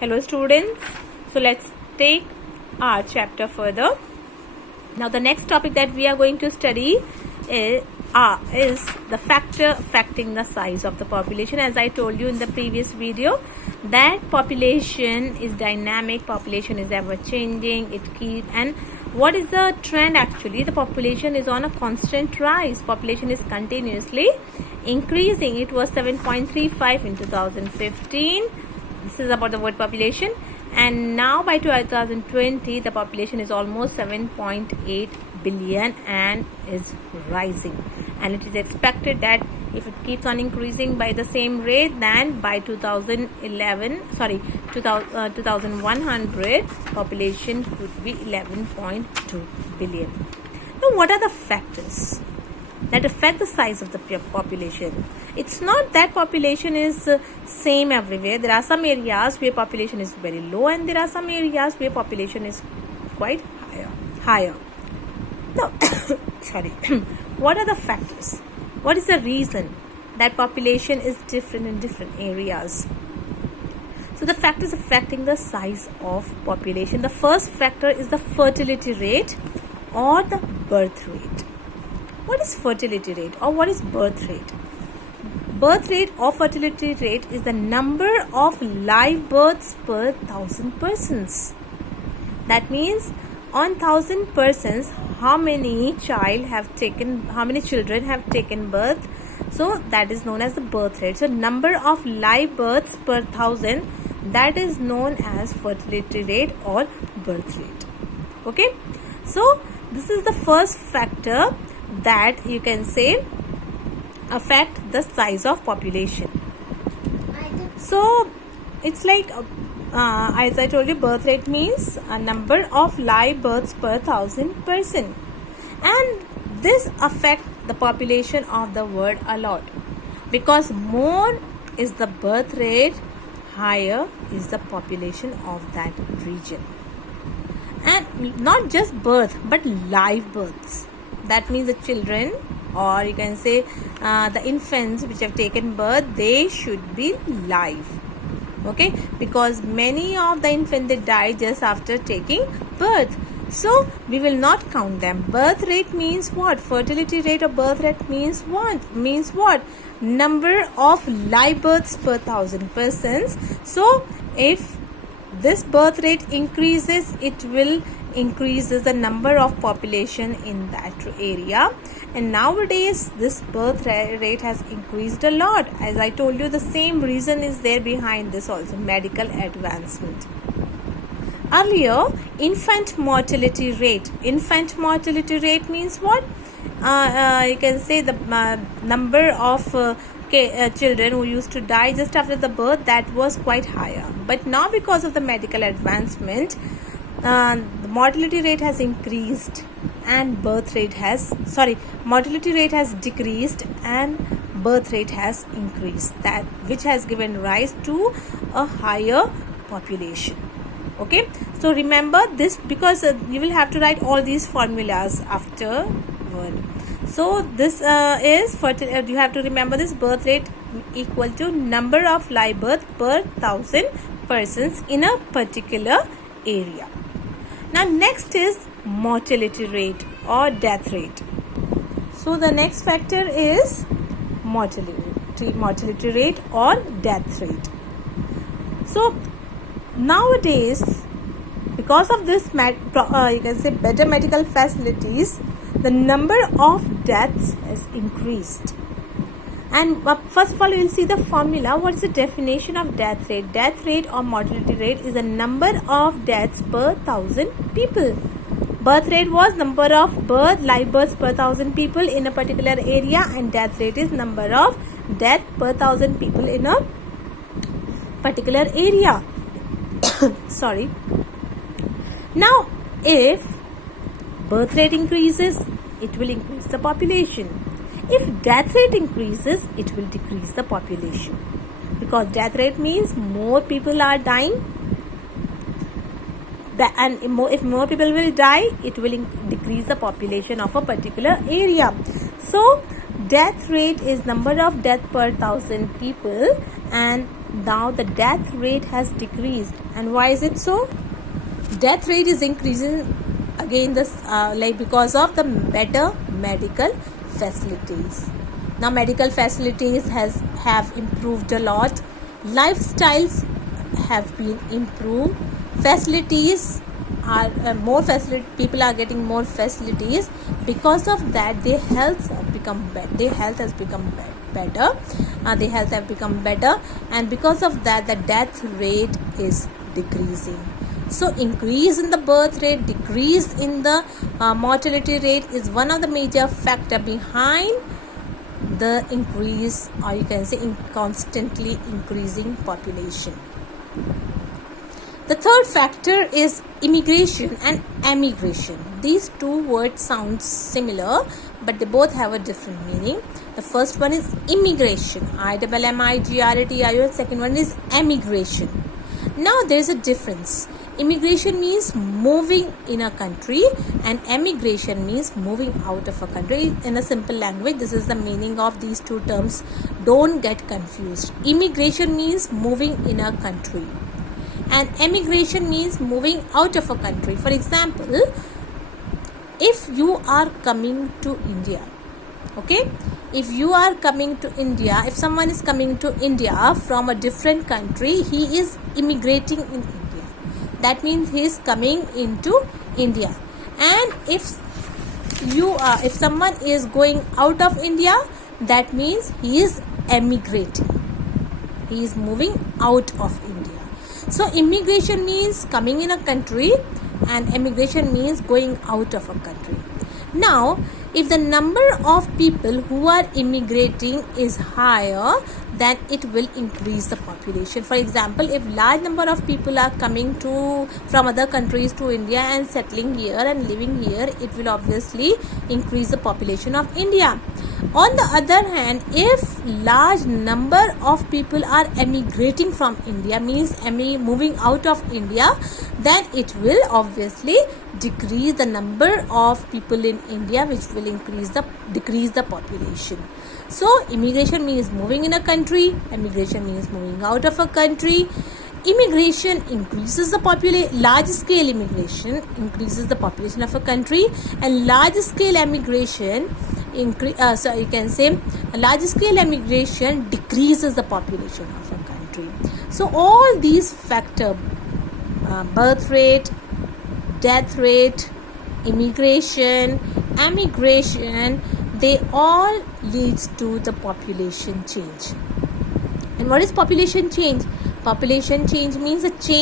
Hello students, so let's take our chapter further. Now the next topic that we are going to study is the factor affecting the size of the population. As I told you in the previous video, that population is dynamic, population is ever changing, and what is the trend actually? The population is on a constant rise. Population is continuously increasing. It was 7.35 in 2015. This is about the world population, and now by 2020 the population is almost 7.8 billion and is rising, and it is expected that if it keeps on increasing by the same rate, then by 2100 population could be 11.2 billion. Now what are the factors that affect the size of the population? It's not that population is same everywhere. There are some areas where population is very low, and there are some areas where population is quite higher. Now, sorry. What are the factors? What is the reason that population is different in different areas? So the factors affecting the size of population. The first factor is the fertility rate or the birth rate. What is fertility rate or what is birth rate? Birth rate or fertility rate is the number of live births per 1,000 persons. That means on 1,000 persons, how many children have taken birth. So that is known as the birth rate. So number of live births per 1,000, that is known as fertility rate or birth rate. Okay. So this is the first factor that you can say affect the size of population. So it's like as I told you, birth rate means a number of live births per 1,000 person, and this affect the population of the world a lot, because more is the birth rate, higher is the population of that region. And not just birth but live births. That means the children, or you can say the infants which have taken birth, they should be live. Okay, because many of the infants, they die just after taking birth, so we will not count them. Birth rate means what? Fertility rate or birth rate means what? Number of live births per 1,000 persons. So if this birth rate increases, it will increases the number of population in that area. And nowadays this birth rate has increased a lot. As I told you, the same reason is there behind this also, medical advancement. Earlier, infant mortality rate means what? You can say the number of children who used to die just after the birth, that was quite higher. But now because of the medical advancement, the mortality rate has increased and mortality rate has decreased and birth rate has increased, that which has given rise to a higher population. Okay, so remember this, because you will have to write all these formulas afterward. So this is you have to remember this: birth rate equal to number of live birth per 1,000 persons in a particular area. Now next is mortality rate or death rate. So the next factor is mortality rate or death rate. So nowadays, because of this you can say better medical facilities, the number of deaths has increased. And first of all, we will see the formula. What is the definition of death rate? Death rate or mortality rate is the number of deaths per 1,000 people. Birth rate was number of live births per 1,000 people in a particular area, and death rate is number of death per 1,000 people in a particular area. Sorry. Now, if birth rate increases, it will increase the population. If death rate increases, it will decrease the population, because death rate means more people are dying, and if more people will die, it will decrease the population of a particular area. So death rate is number of death per 1,000 people, and now the death rate has decreased. And why is it so? Death rate is increasing again because of the better medical facilities. Now medical facilities have improved a lot. Lifestyles have been improved. Facilities are people are getting more facilities. Because of that, their health has become better. Their health have become better, and because of that, the death rate is decreasing. So increase in the birth rate, decrease in the mortality rate is one of the major factor behind the increase, or you can say constantly increasing population. The third factor is immigration and emigration. These two words sound similar, but they both have a different meaning. The first one is immigration, IMMIGRATIO. Second one is emigration. Now there is a difference. Immigration means moving in a country, and emigration means moving out of a country. In a simple language, this is the meaning of these two terms. Don't get confused. Immigration means moving in a country, and emigration means moving out of a country. For example, if you are coming to India, okay, if someone is coming to India from a different country, he is immigrating in India. That means he is coming into India. And if someone is going out of India, that means he is emigrating. He is moving out of India. So immigration means coming in a country, and emigration means going out of a country. Now, if the number of people who are immigrating is higher, then it will increase the population. For example, if large number of people are coming from other countries to India and settling here and living here, it will obviously increase the population of India. On the other hand, if large number of people are emigrating from India, means moving out of India, then it will obviously decrease the number of people in India, which will decrease the population. So immigration means moving in a country, emigration means moving out of a country. Immigration increases the population. Large scale immigration increases the population of a country, and large scale emigration large scale emigration decreases the population of a country. So all these factors, birth rate, death rate, immigration, emigration, they all leads to the population change. And what is population change? Population change means a change